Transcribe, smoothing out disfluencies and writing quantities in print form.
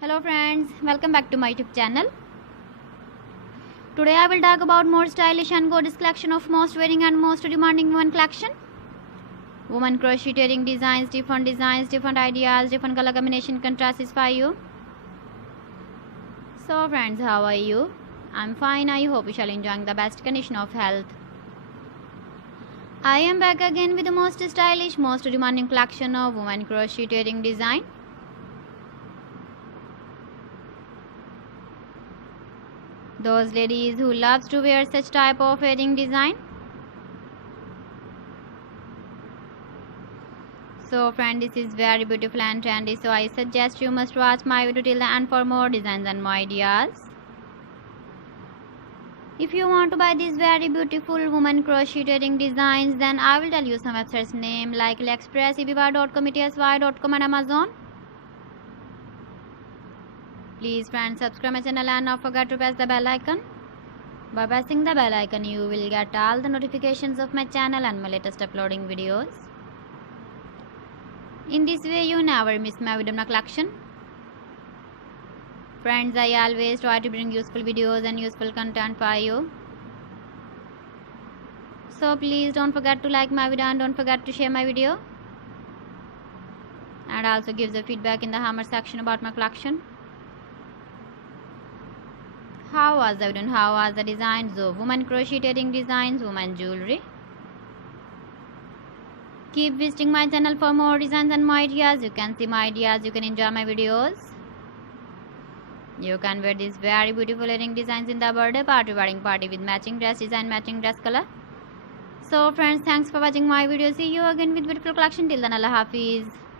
Hello friends, welcome back to my YouTube channel. Today I will talk about more stylish and gorgeous collection of most wearing and most demanding women collection. Women crocheting designs, different ideas, different color combination contrasts for you. So friends, how are you? I'm fine. I hope you shall enjoying the best condition of health. I am back again with the most stylish, most demanding collection of women crocheting design. Those ladies who loves to wear such type of wedding design. So friend, this is very beautiful and trendy, so I suggest you must watch my video till the end for more designs and more ideas. If you want to buy these very beautiful woman crocheting designs, then I will tell you some websites name like AliExpress, eBay.com, ETSY.com and Amazon. Please friends, subscribe my channel and not forget to press the bell icon. By pressing the bell icon, you will get all the notifications of my channel and my latest uploading videos. In this way, you never miss my video collection. Friends, I always try to bring useful videos and useful content for you. So please don't forget to like my video and don't forget to share my video. And also give the feedback in the comment section about my collection. How was the video? How was the designs of women crocheting designs, women jewelry? Keep visiting my channel for more designs and more ideas. You can see my ideas, you can enjoy my videos. You can wear these very beautiful earring designs in the birthday party, wedding party with matching dress design, matching dress color. So friends, thanks for watching my video. See you again with beautiful collection. Till then, Allah Hafiz.